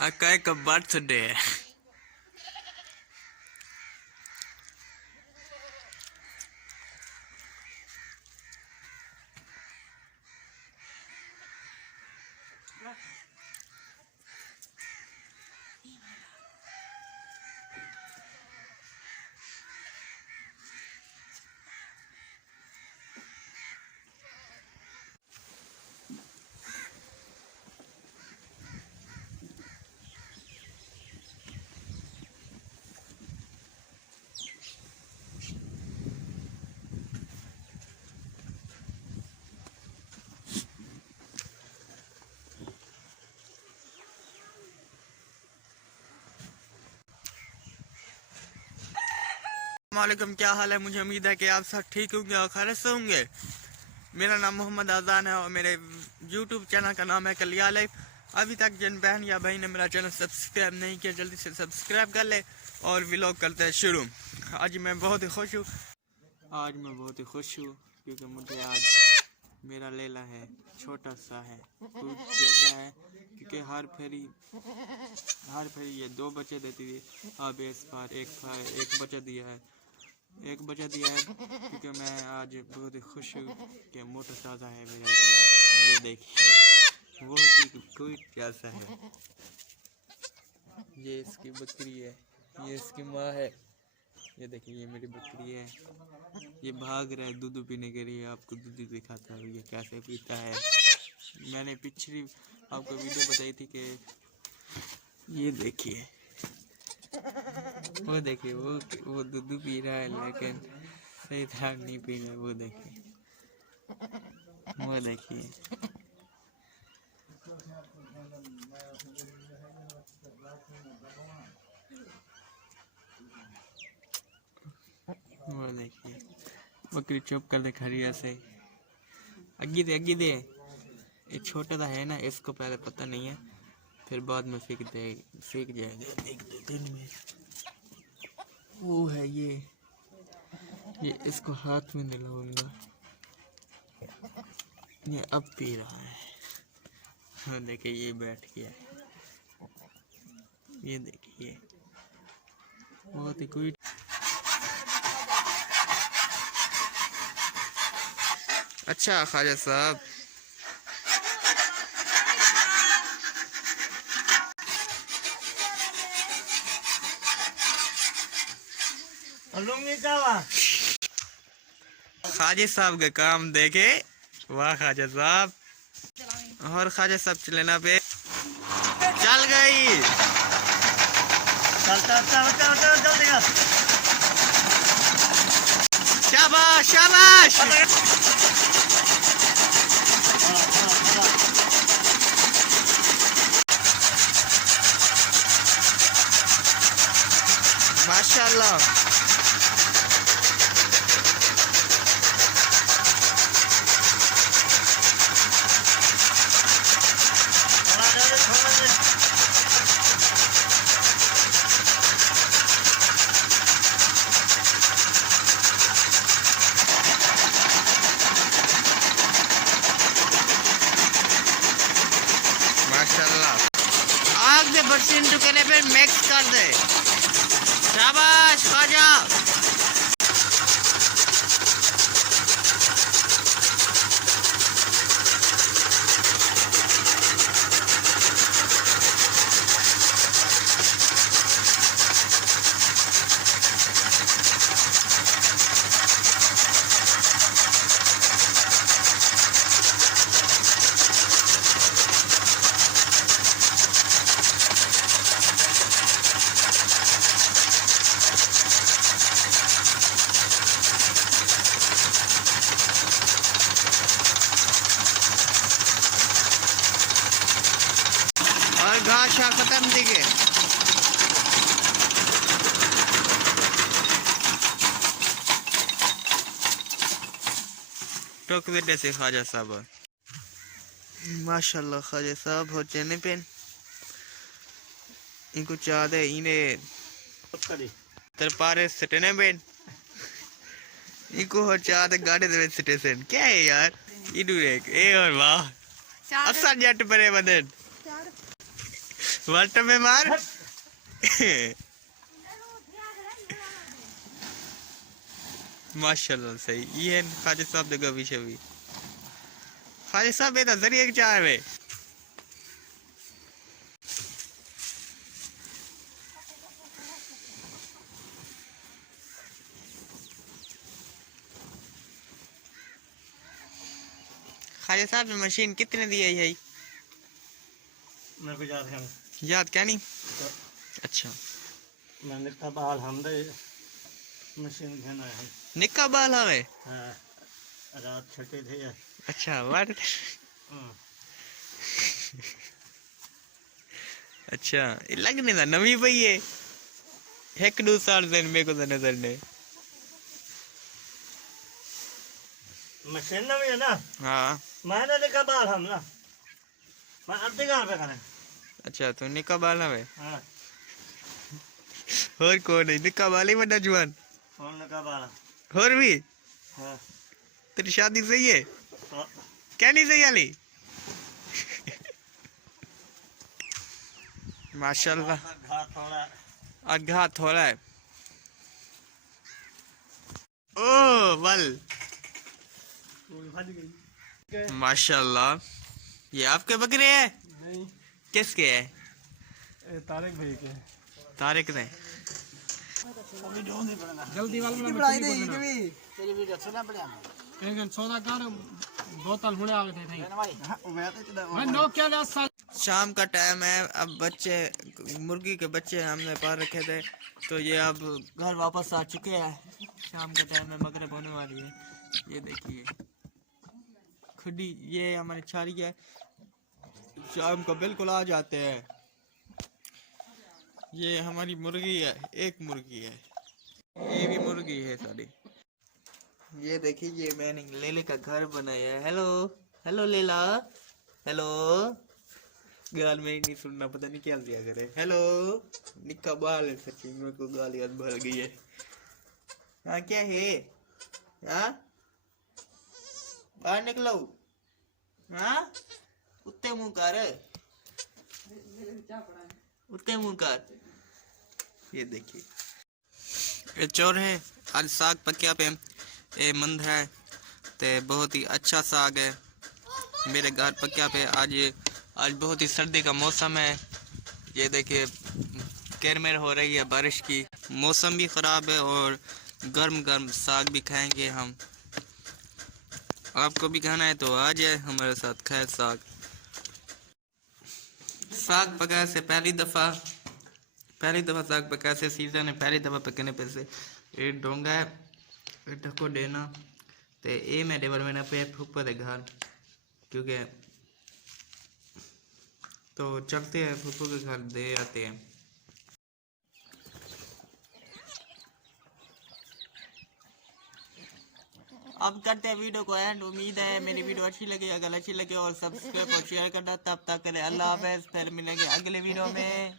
Acai का birthday है। वालेकुम, क्या हाल है? मुझे उम्मीद है कि आप सब ठीक होंगे और खैरियत से होंगे। मेरा नाम मोहम्मद आज़ान है और मेरे YouTube चैनल का नाम है कलिया लाइफ। अभी तक जिन बहन या भाई ने मेरा चैनल सब्सक्राइब नहीं किया जल्दी से सब्सक्राइब कर ले और व्लॉग करते हैं शुरू। आज मैं बहुत ही खुश हूँ क्योंकि मुझे आज मेरा लेला है, छोटा सा है, दूध जैसा है, क्योंकि हर फेरी ये 2 बच्चे देती थी। अब इस बार एक बच्चा दिया है क्योंकि मैं आज बहुत ही खुश हूँ कि मोटा ताज़ा है मेरा लेला। ये देखिए बहुत ही क्यूट जैसा है। ये इसकी बकरी है, ये इसकी माँ है। ये देखिए ये मेरी बकरी है, ये भाग रहा है दूध पीने के लिए। आपको दूध दिखाता हूँ ये कैसे पीता है। मैंने पिछली आपको वीडियो बताई थी कि ये देखिए वो देखिए वो दूध पी रहा है लेकिन सही तरह नहीं पी रहा। वो देखिए बकरी चुप कर दे खड़िया से। अग्गी दे। ये छोटा सा है ना, इसको पहले पता नहीं है, फिर बाद में सीख जाएगा एक 2 दिन में। वो है ये इसको हाथ में दिलाऊंगा। ये अब पी रहा है। हाँ देखिए ये बैठ गया है। ये देखिए बहुत ही क्यूट। अच्छा ख्वाजा साहब, ख्वाजा साहब का काम देखे। वाह ख्वाजा साहब। और ख्वाजा साहब चलेना पे चल गई। शाबाश शाबाश। माशाल्लाह। आग दे बर्तन टुकड़े पे मिक्स कर दे। शाबाश ख्वाजा। और घास खत्म दिखे। टोक दे से ख्वाजा साहब। माशाल्लाह ख्वाजा साहब हो चने पे इनको चाहते इन्हें तरपारे सटने पे इनको हो चाहते गाड़ी दे स्टेशन। क्या है यार इधर एक ए और वाह असल जट परे बदन वाटर में मार। माशाल्लाह सही। ये खालिद साहब देखो पीछे भी। खालिद साहब ये तो जरिए चाय में। खालिद साहब ने मशीन कितने दी है यही? मेरे को याद है। याद क्या नहीं? तो अच्छा मैंने कब हाल हमदे मशीन घेना है। निक्का बाल हवे। हाँ रात छटे थे यार। अच्छा वाट। अच्छा ये लगने दा नवी पई है। एक दो साल से मेरे को तो नजर नहीं। मशीन नवी है ना। हाँ मैंने लिखा बाल हम ना मैं आधे घर पे करें। अच्छा तो निक्का बाल हवे। हाँ और कौन है निक्का बाल ही बड़ा जुआन? कौन लिखा बाल? और भी हाँ तेरी शादी सही है? तो क्या नहीं सही वाली? माशाल्लाह घाट थोड़ा आघात हो रहा है। ओ वल फट गई। माशाल्लाह। ये आपके बकरे हैं? नहीं किसके है? तारिक भाई के। तारिक ने। जल्दी वाला में बढ़ाई दे ये भी तेरी वीडियो सुना बढ़िया एक सौदा कर बोतल हुने आवे थे मैं नो क्या ला साल। शाम का टाइम है। अब बच्चे मुर्गी के बच्चे हमने पाल रखे थे तो ये अब घर वापस आ चुके हैं। शाम का टाइम है मगरिब होने वाली है। ये देखिए खुदी ये हमारी छारी है। शाम को बिल्कुल आ जाते हैं। ये हमारी मुर्गी है। एक मुर्गी है। ये भी मुर्गी है सारी। ये देखिए ये मैंने लेले का घर बनाया है। हेलो हेलो लेला हेलो। गाल में नहीं सुनना पता नहीं क्या दिया करे। हेलो निक्का बाल है सच्ची मेरे को गाली भर गई है। हाँ क्या है? हाँ बाहर निकलो। हाँ उत्ते मुंह कर उत्ते मुंह कर। ये देखिए ये चोर है। आज साग पकिया पे ये मंद है ते बहुत ही अच्छा साग है मेरे घर पकिया पे। आज बहुत ही सर्दी का मौसम है। ये देखिए किरमिर हो रही है बारिश की। मौसम भी ख़राब है और गर्म गर्म साग भी खाएंगे हम। आपको भी खाना है तो आ जाए हमारे साथ खाए साग। साग पकाने से पहली दफ़ा साग पकाने से सीजन है। पहली दफ़ा पकने पे से ये डोंगा है ये ढको देना तो ये मैं डेवर मैंने पे फूक दे घर क्योंकि तो चलते हैं फूफू के घर दे आते हैं। अब करते हैं वीडियो को एंड। उम्मीद है मेरी वीडियो अच्छी लगी। अगर अच्छी लगे और सब्सक्राइब और शेयर करना तब तक करें। अल्लाह हाफ़िज़। फिर मिलेंगे अगले वीडियो में।